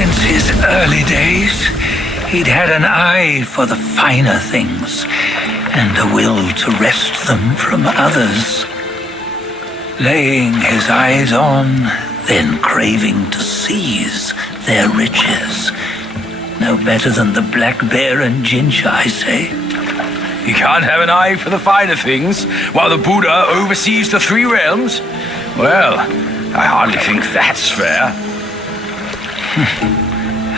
Since his early days, he'd had an eye for the finer things and a will to wrest them from others. Laying his eyes on, then craving to seize their riches. No better than the black bear and ginger, I say. You can't have an eye for the finer things while the Buddha oversees the three realms? Well, I hardly think that's fair.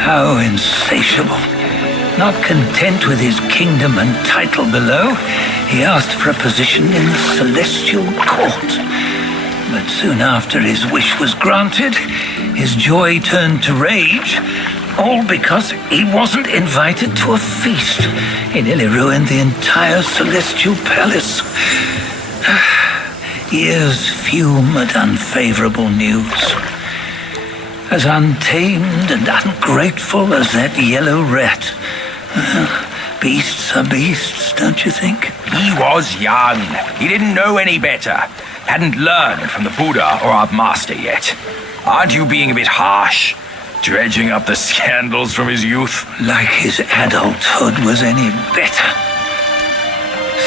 How insatiable. Not content with his kingdom and title below, he asked for a position in the celestial court. But soon after his wish was granted, his joy turned to rage, all because he wasn't invited to a feast. He nearly ruined the entire celestial palace. Years fume at unfavorable news. As untamed and ungrateful as that yellow rat. Beasts are beasts, don't you think? He was young. He didn't know any better. Hadn't learned from the Buddha or our master yet. Aren't you being a bit harsh? Dredging up the scandals from his youth? Like his adulthood was any better.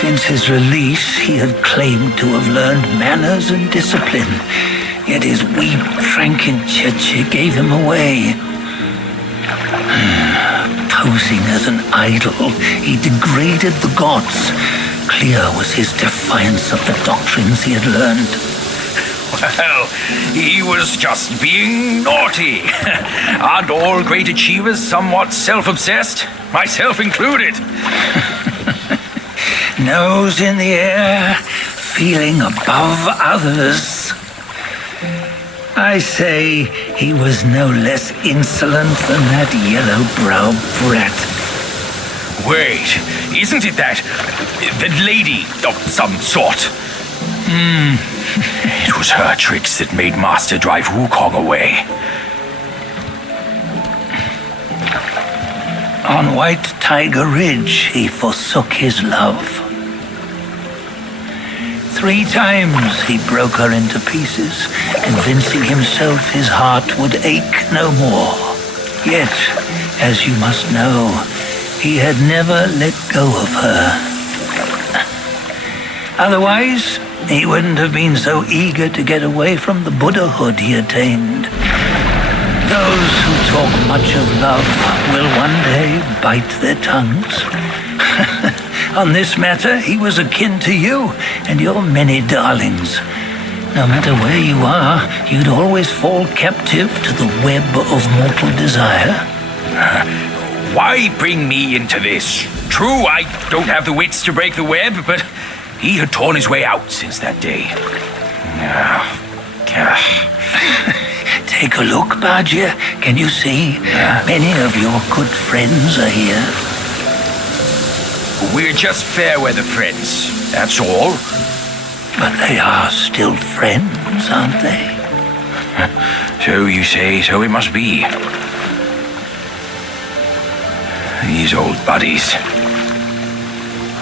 Since his release, he had claimed to have learned manners and discipline. Yet his weak Frankenchurch gave him away. Posing as an idol, he degraded the gods. Clear was his defiance of the doctrines he had learned. Well, he was just being naughty. Aren't all great achievers somewhat self-obsessed? Myself included. Nose in the air, feeling above others. I say he was no less insolent than that yellow-browed brat. Wait, isn't it that lady of some sort? It was her tricks that made Master drive Wukong away. On White Tiger Ridge, he forsook his love. 3 times he broke her into pieces, convincing himself his heart would ache no more. Yet, as you must know, he had never let go of her. Otherwise, he wouldn't have been so eager to get away from the Buddhahood he attained. Those who talk much of love will one day bite their tongues. On this matter, he was akin to you and your many darlings. No matter where you are, you'd always fall captive to the web of mortal desire. Why bring me into this? True, I don't have the wits to break the web, but he had torn his way out since that day. Take a look, Bajia. Can you see? Many of your good friends are here. We're just fair-weather friends, that's all. But they are still friends, aren't they? So you say, so it must be. These old buddies.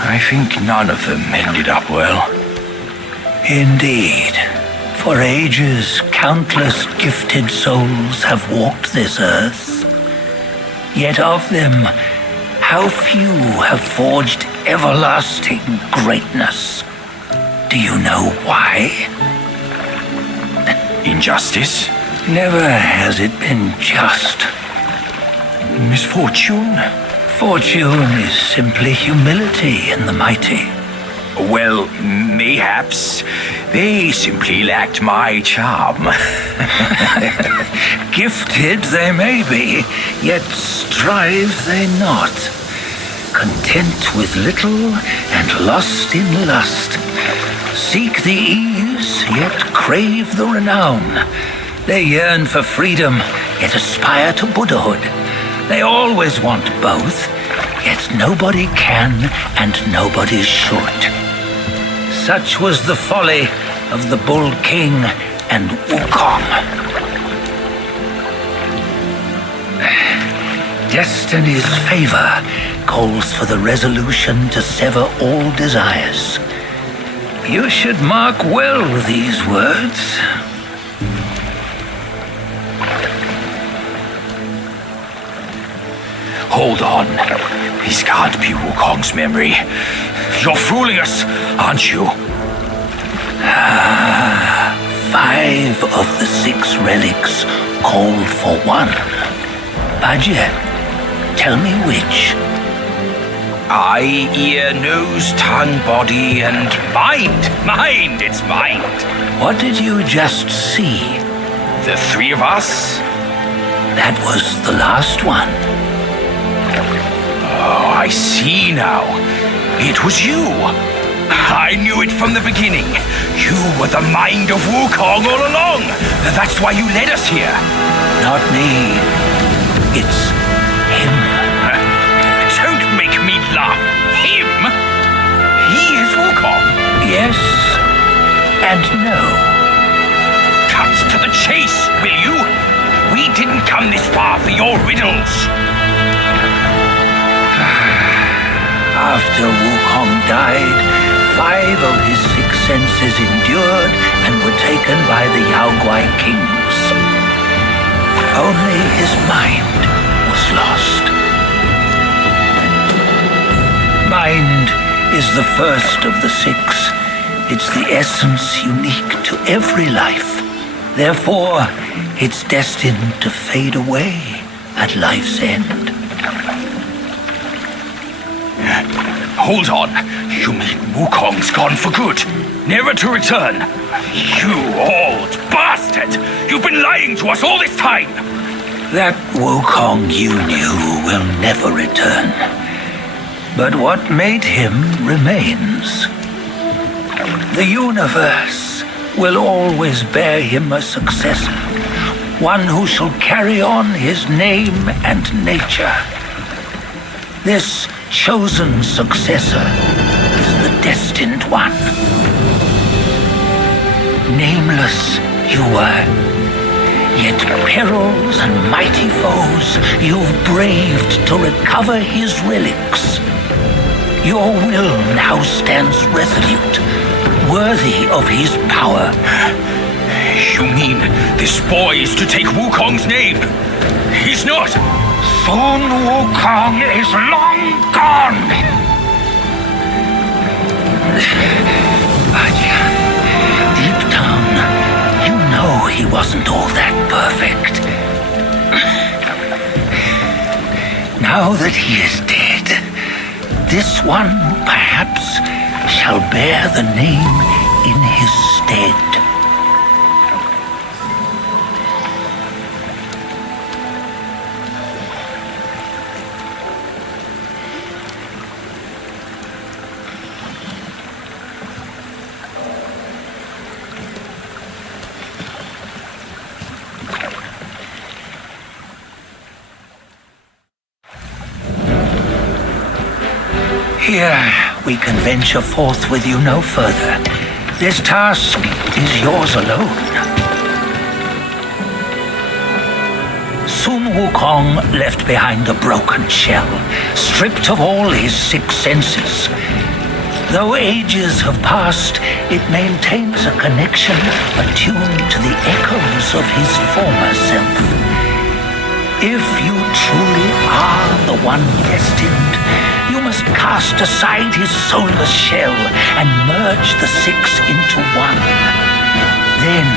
I think none of them ended up well. Indeed. For ages, countless gifted souls have walked this earth. Yet of them, how few have forged everlasting greatness? Do you know why? Injustice? Never has it been just. Misfortune? Fortune is simply humility in the mighty. Well, mayhaps they simply lacked my charm. Gifted they may be, yet strive they not. Content with little and lost in lust. Seek the ease, yet crave the renown. They yearn for freedom, yet aspire to Buddhahood. They always want both, yet nobody can and nobody should. Such was the folly of the Bull King and Wukong. Destiny's favor calls for the resolution to sever all desires. You should mark well these words. Hold on. This can't be Wukong's memory. You're fooling us, aren't you? 5 of the 6 relics call for one. Bajie, tell me which. Eye, ear, nose, tongue, body, and mind. Mind, it's mind. What did you just see? The 3 of us? That was the last one. Oh, I see now. It was you. I knew it from the beginning. You were the mind of Wukong all along. That's why you led us here. Not me. It's him. Don't make me laugh. Him? He is Wukong. Yes and no. Cut to the chase, will you? We didn't come this far for your riddles. After Wukong died, 5 of his 6 senses endured and were taken by the Yaoguai kings. Only his mind was lost. Mind is the first of the 6. It's the essence unique to every life. Therefore, it's destined to fade away at life's end. Hold on. You mean Wukong's gone for good? Never to return? You old bastard! You've been lying to us all this time! That Wukong you knew will never return. But what made him remains. The universe will always bear him a successor, one who shall carry on his name and nature. This chosen successor is the destined one. Nameless you were, yet perils and mighty foes you've braved to recover his relics. Your will now stands resolute, worthy of his power. You mean this boy is to take Wukong's name? He's not! Sun Wukong is long gone! But deep down, you know he wasn't all that perfect. Now that he is dead, this one perhaps shall bear the name in his stead. Here, we can venture forth with you no further. This task is yours alone. Sun Wukong left behind a broken shell, stripped of all his 6 senses. Though ages have passed, it maintains a connection attuned to the echoes of his former self. If you truly are the one destined, you must cast aside his soulless shell and merge the 6 into one. Then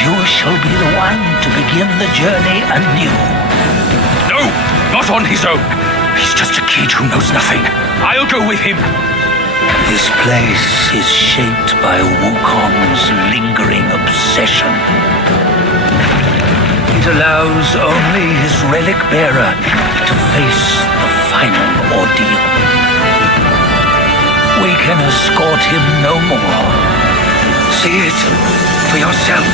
you shall be the one to begin the journey anew. No, not on his own. He's just a kid who knows nothing. I'll go with him. This place is shaped by Wukong's lingering obsession. It allows only his relic bearer to face the final ordeal. We can escort him no more. See it for yourself.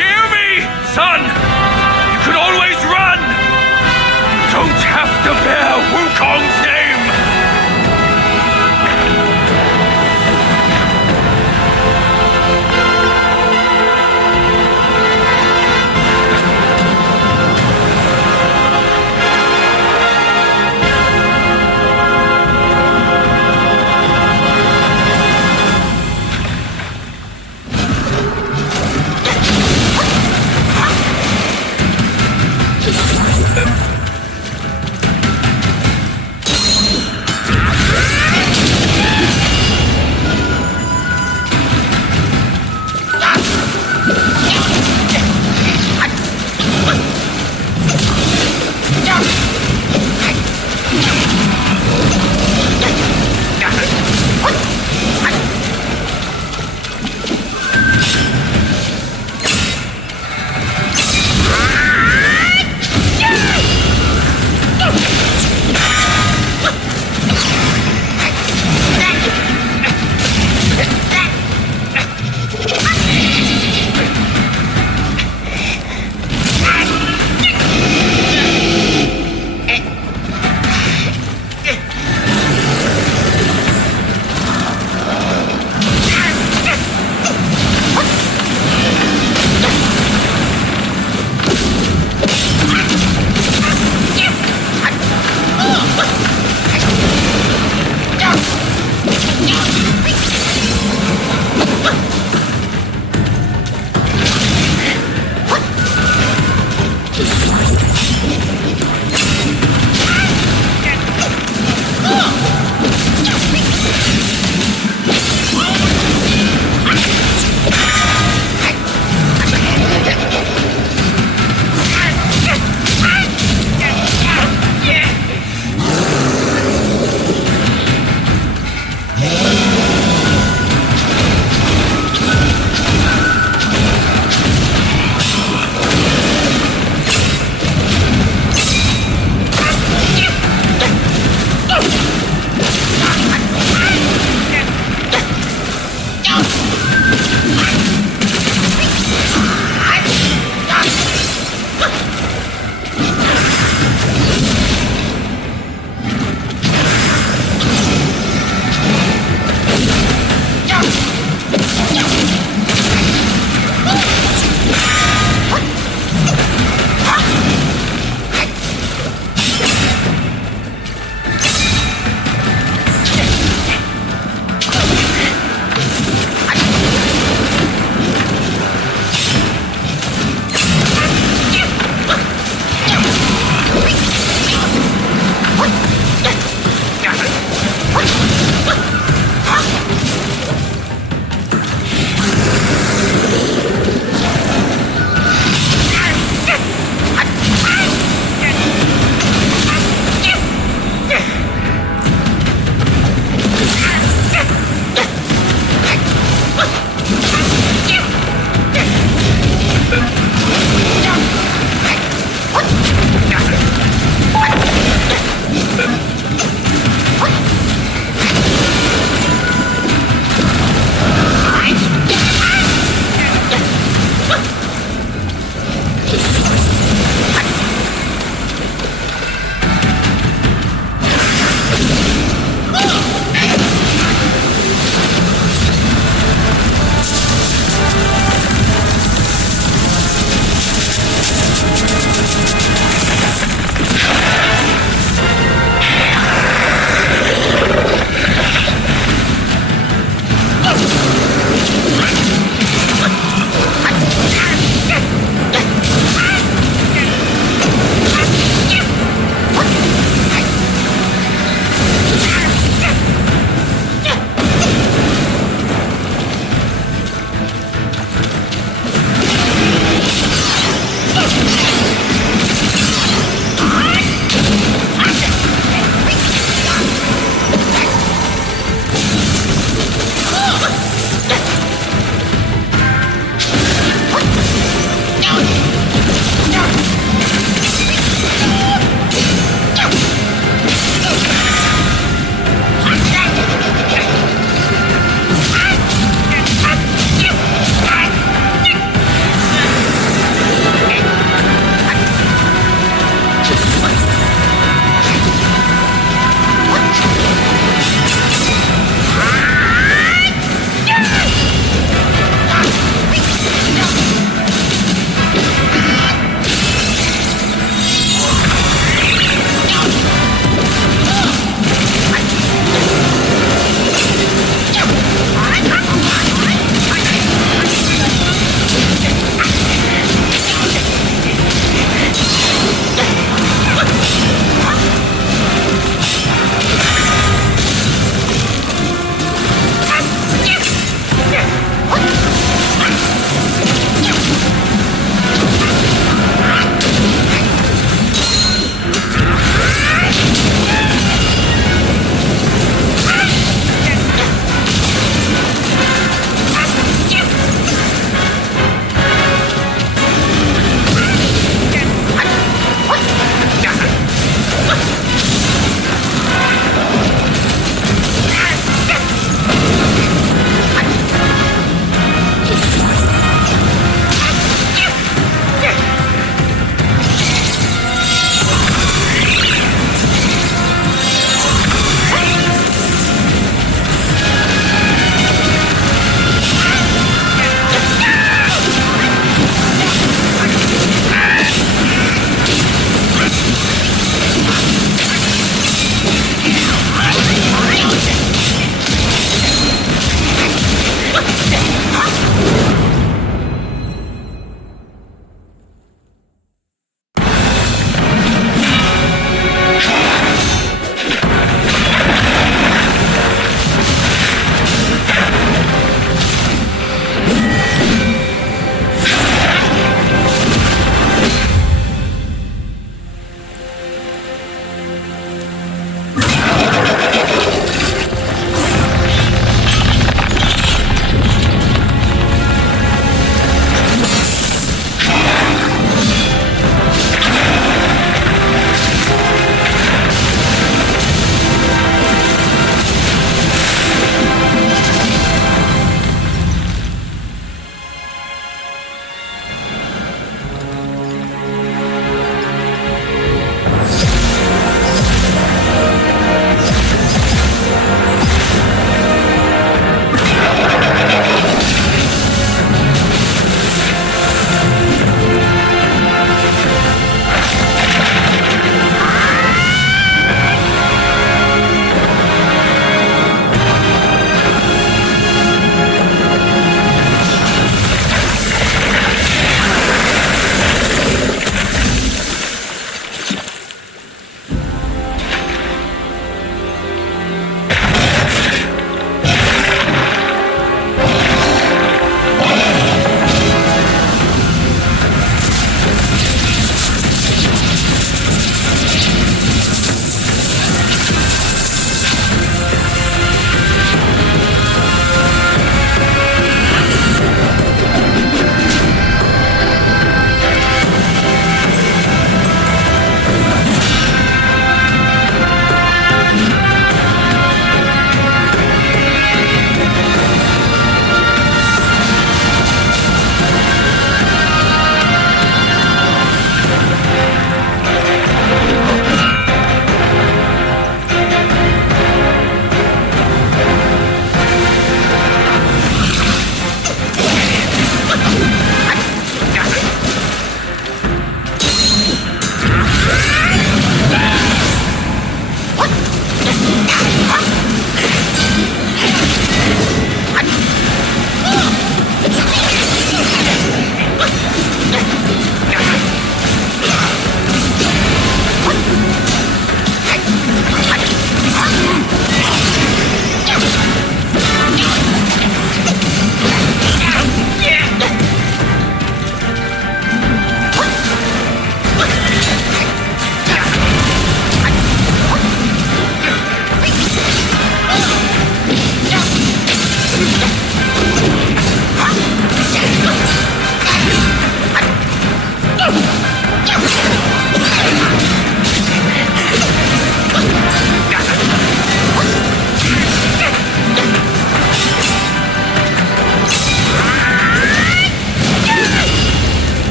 Hear me, son! You can always run! You don't have to bear Wukong's name!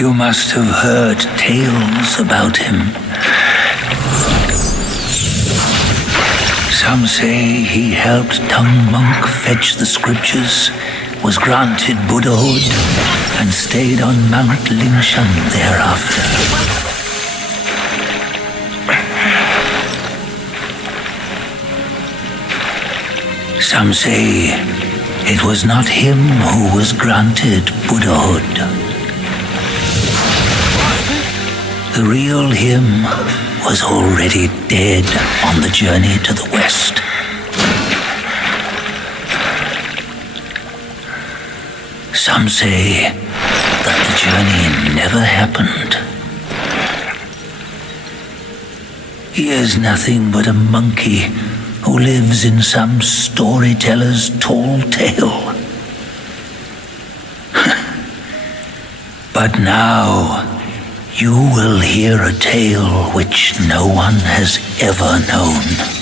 You must have heard tales about him. Some say he helped Tung Monk fetch the scriptures, was granted Buddhahood, and stayed on Mount Lingshan thereafter. Some say it was not him who was granted Buddhahood. The real him was already dead on the journey to the west. Some say that the journey never happened. He is nothing but a monkey who lives in some storyteller's tall tale. But now, you will hear a tale which no one has ever known.